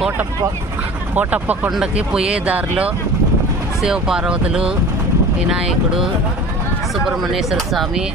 కోటప్ప కొండకి పోయే దారిలో శివపార్వతులు, వినాయకుడు, సుబ్రహ్మణ్యేశ్వర స్వామి,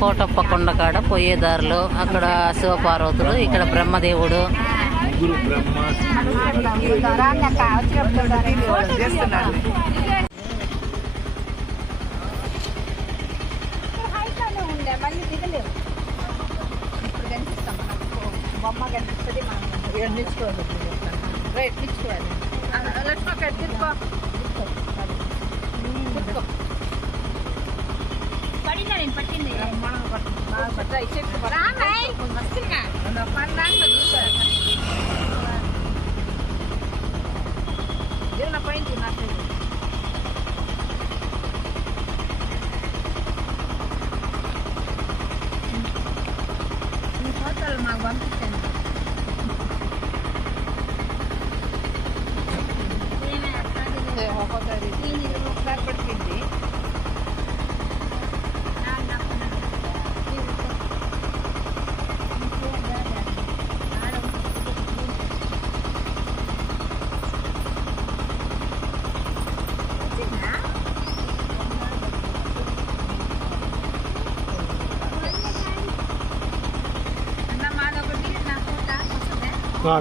కోటప్ప కొండ కాడ పోయే దారిలో అక్కడ శివపార్వతులు, ఇక్కడ బ్రహ్మదేవుడు. బొమ్మ కనిపిస్తుంది, పడిందా? నేను పట్టింది పోయింది నాకు ఈ ఫోటోలు మాకు పంపించండి. ఒకసారి పట్టింది.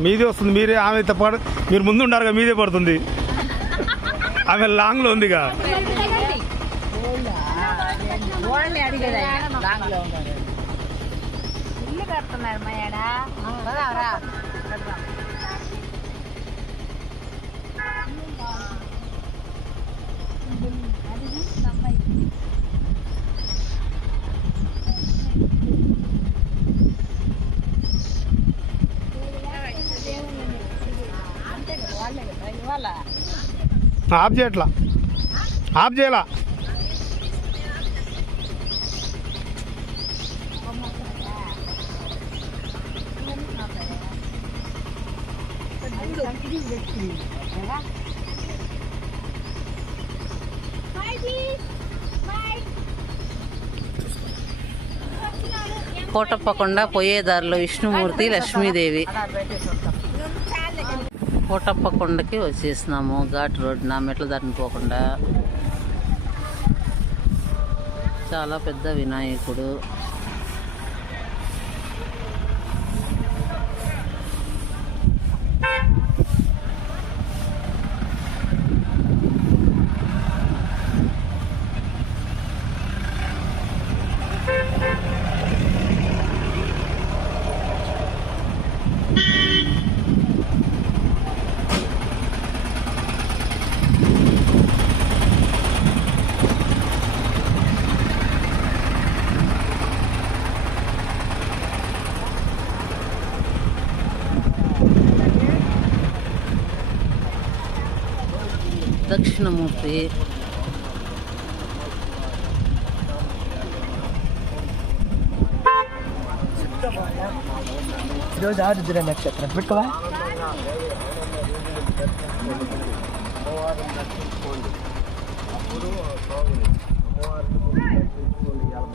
మీదే వస్తుంది. మీరే ఆమె తప్ప మీరు ముందు ఉండారుగా, మీదే పడుతుంది. ఆమె లాంగ్ లో ఉందిగా. ఇల్లు కడుతున్నారు మా ఏడా. ఆఫ్ చేయట్లా, ఆఫ్ చేయాల. కోటప్ప కొండ పోయే దారిలో విష్ణుమూర్తి, లక్ష్మీదేవి. కోటప్ప కొండకి వచ్చేసినాము. ఘాట్ రోడ్న మెట్ల దారిని పోకుండా. చాలా పెద్ద వినాయకుడు. దక్షిణమూర్తి. ఈరోజు ఆరుద్ర నక్షత్రం పెట్టుకోవా.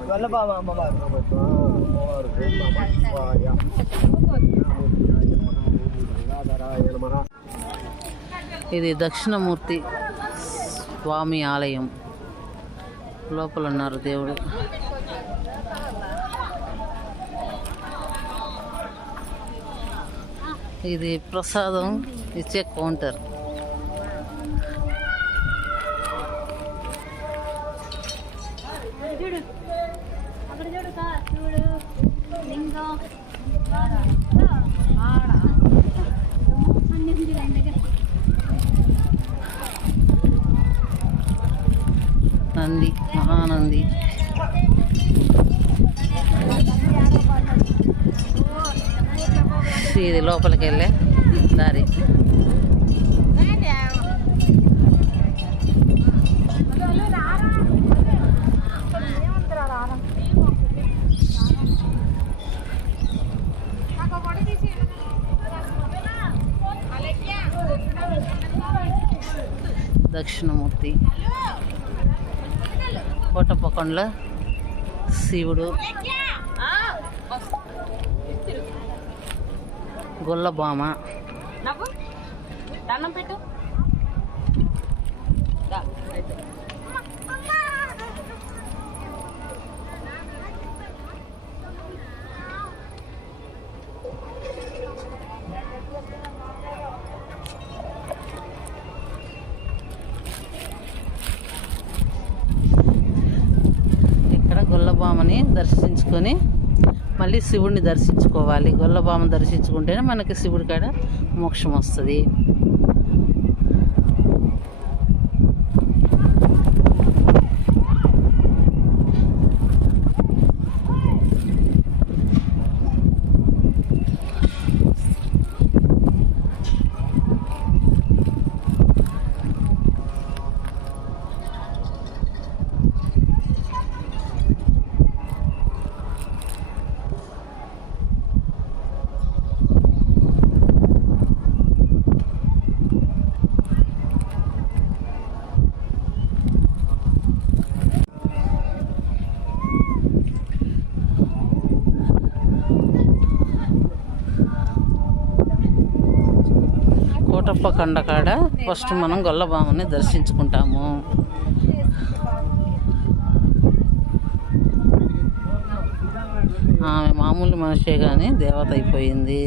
గొల్లబామ అమ్మవారు. ఇది దక్షిణమూర్తి స్వామి ఆలయం. లోపల ఉన్నారు దేవుడు. ఇది ప్రసాదం ఇచ్చే కౌంటర్. నంది, మహానంది. ఇది లోపలికి వెళ్ళే దారి. దక్షిణమూర్తి, కోటప్పకొండలో శివుడు, గొల్లబామ, దండం పెట్టు. ఇక్కడ గొల్లబామని దర్శించుకొని మళ్ళీ శివుడిని దర్శించుకోవాలి. గొల్లబామను దర్శించుకుంటేనే మనకి శివుడి కాడ మోక్షం వస్తుంది. కోటప్పకొండ కాడ ఫస్ట్ మనం గొల్లబామని దర్శించుకుంటాము. ఆమె మామూలు మనిషే కానీ దేవత అయిపోయింది.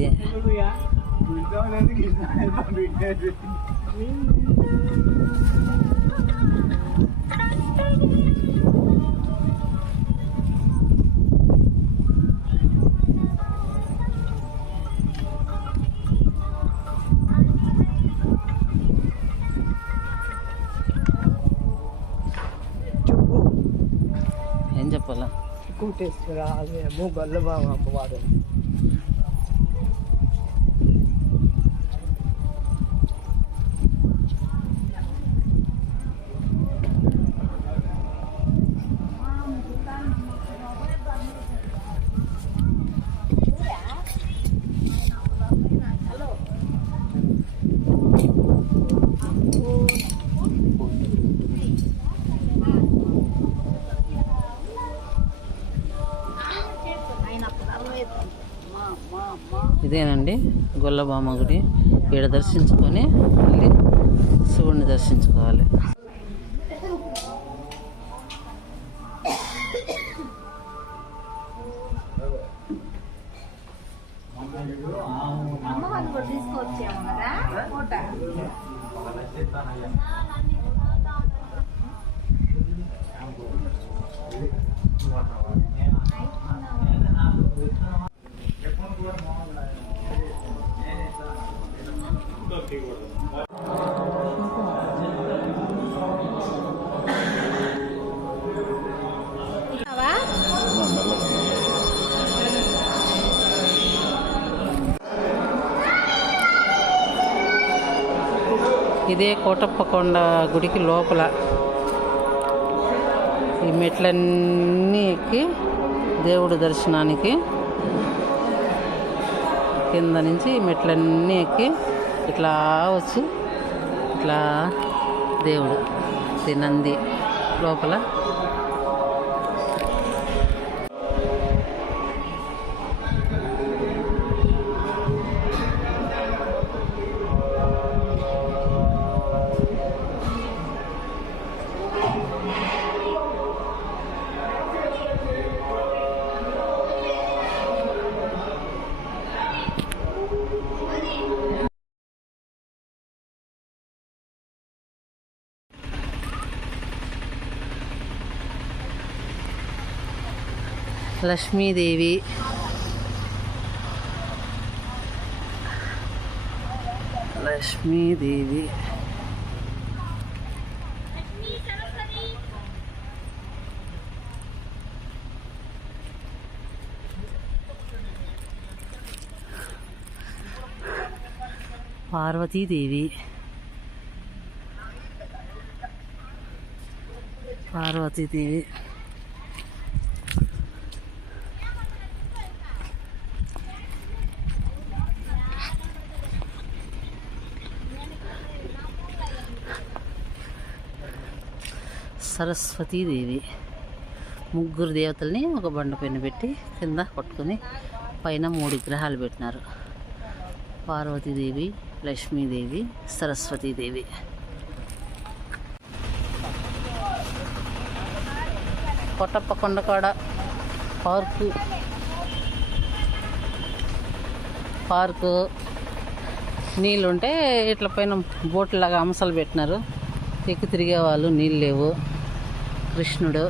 ఏం చెప్పాలా? కోటేశ్వర ఆలయము, గొల్లబామ అమ్మవారు. ఇదేనండి గొల్లబామ గుడి. ఈడ దర్శించుకొని మళ్ళీ శివుడిని దర్శించుకోవాలి. అమ్మవారిని కూడా తీసుకొచ్చాము కదా కోట. ఇదే కోటప్పకొండ గుడికి లోపల ఈ మెట్లన్నీ ఎక్కి దేవుడు దర్శనానికి కింద నుంచి ఈ మెట్లన్నీ ఎక్కి ఇట్లా వచ్చి ఇట్లా దేవుడు నంది లోపల లక్ష్మీదేవి, లక్ష్మీదేవి, పార్వతీదేవి, పార్వతీదేవి, సరస్వతీదేవి. ముగ్గురు దేవతల్ని ఒక బండ పైన పెట్టి కింద కొట్టుకొని పైన 3 విగ్రహాలు పెట్టినారు. పార్వతీదేవి, లక్ష్మీదేవి, సరస్వతీదేవి. కొట్టప్ప కొండకాడ పార్కు నీళ్ళుంటే ఇట్లా పైన బోట్లాగా అంశాలు పెట్టినారు. ఎక్కి తిరిగే వాళ్ళు, నీళ్ళు లేవు. కృష్ణుడు